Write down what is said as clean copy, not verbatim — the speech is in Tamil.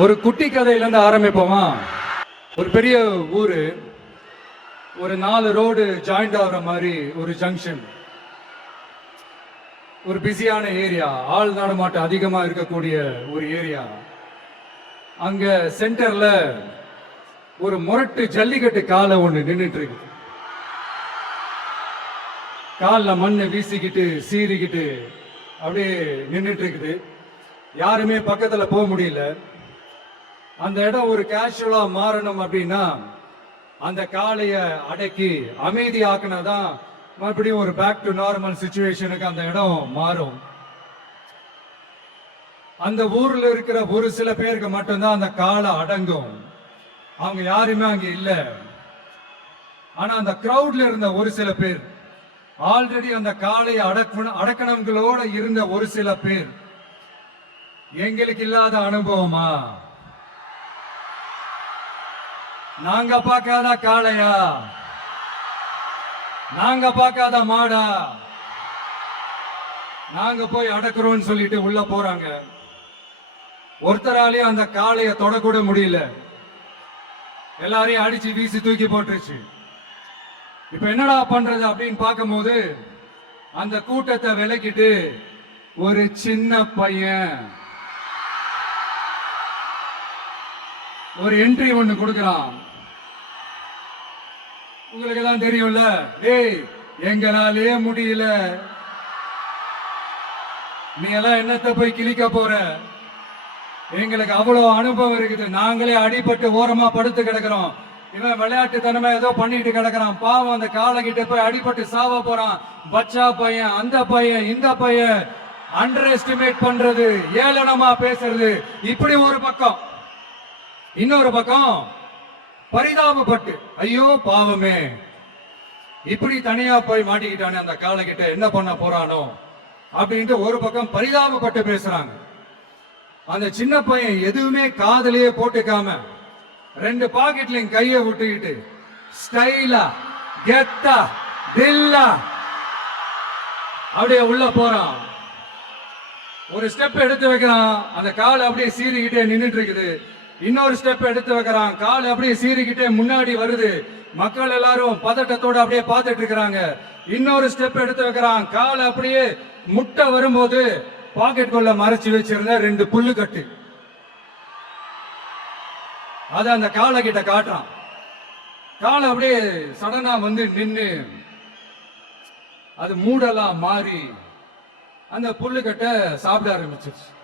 ஒரு குட்டி கதையில இருந்து ஆரம்பிப்போமா? ஒரு பெரிய ஊரு, ஒரு 4 ரோடு ஜாயிண்ட் ஆகுற மாதிரி ஒரு ஜங்ஷன், ஒரு பிஸியான ஏரியா, ஆள் நடமாட்டம் அதிகமா இருக்கக்கூடிய ஒரு ஏரியா. அங்க சென்டர்ல ஒரு முரட்டு ஜல்லிக்கட்டு காலை ஒண்ணு நின்றுட்டு இருக்கு. காலில் மண்ணு வீசிக்கிட்டு சீறிக்கிட்டு அப்படியே நின்றுட்டு இருக்குது. யாருமே பக்கத்துல போக முடியல. அந்த இடம் ஒரு கேஷுவலா மாறணும் அப்படின்னா அந்த காளைய அடக்கி அமைதி ஆக்கினாதான் மறுபடியும் ஒரு பேக் டு நார்மல் சிச்சுவேஷனுக்கு அந்த இடம் மாறும். அந்த ஊர்ல இருக்கிற ஒரு சில பேருக்கு மட்டும்தான் அந்த காளை அடங்கும். அவங்க யாருமே அங்க இல்ல. ஆனா அந்த கிரௌட்ல இருந்த ஒரு சில பேர், ஆல்ரெடி அந்த காளையை அடக்கணங்களோட இருந்த ஒரு சில பேர், எங்களுக்கு இல்லாத அனுபவமா? நாங்க பார்க்காத காளையா, நாங்க பார்க்காத மாடா, நாங்க போய் அடக்குறோம்னு சொல்லிட்டு உள்ள போறாங்க. ஒருத்தராலேயும் அந்த காளையை தொடக்கூட முடியல. எல்லாரையும் அடிச்சு வீசி தூக்கி போட்டுருச்சு. இப்ப என்னடா பண்றது அப்படின்னு பார்க்கும்போது அந்த கூட்டத்தை விலக்கிட்டு ஒரு சின்ன பையன் ஒரு என்ட்ரி ஒண்ணு கொடுக்கிறான். உங்களுக்கு தான் தெரியும்ல, ஏய் எங்களாலே முடியல, நீ எல்லாம் என்னத்தை போய் கிழிக்க போற, எங்களுக்கு அவ்வளவு அனுபவம் இருக்குது, நாங்களே அடிபட்டு ஓரமா படுத்து கிடக்கிறோம், இவன் விளையாட்டுத்தனமா ஏதோ பண்ணிட்டு கிடக்கிறான், பாவம் அந்த காலகிட்ட போய் அடிபட்டு சாவ போறான், பச்சா பையன், அந்த பையன், இந்த பையன், அண்டர் எஸ்டிமேட் பண்றது, ஏளனமா பேசுறது, இப்படி ஒரு பக்கம். இன்னொரு பக்கம் பரிதாபப்பட்டு, ஐயோ பாவமே, இப்படி தனியா போய் மாட்டிக்கிட்டானே அந்த காலகிட்ட, என்ன பண்ண போறானோ அப்படின்ட்டு ஒரு பக்கம் பரிதாபப்பட்டு பேசுறாங்க. அந்த சின்ன பையன் எதுவுமே காதலையே போட்டுக்காம 2 பாக்கெட்லையும் கையை விட்டுக்கிட்டு ஸ்டைலா கெத்தா தில்லா அப்படியே உள்ள போறான். ஒரு ஸ்டெப் எடுத்து வைக்கிறான், அந்த கால் அப்படியே சீறிக்கிட்டே நின்றுட்டு இருக்குது. இன்னொரு ஸ்டெப் எடுத்து வைக்கிறான், கால் அப்படியே சீறிக்கிட்டே முன்னாடி வருது. மக்கள் எல்லாரும் பதட்டத்தோட அப்படியே பார்த்துட்டு இருக்கிறாங்க. இன்னொரு ஸ்டெப் எடுத்து வைக்கிறான், கால் அப்படியே முட்டை வரும்போது பாக்கெட்டுக்குள்ள மறைச்சு வச்சிருந்த 2 புல்லு கட்டு அத அந்த காலை கிட்ட காட்டுறான். காலை அப்படியே சடனா வந்து நின்னு அது மூடெல்லாம் மாறி அந்த புல்லு கட்டை சாப்பிட ஆரம்பிச்சிருச்சு.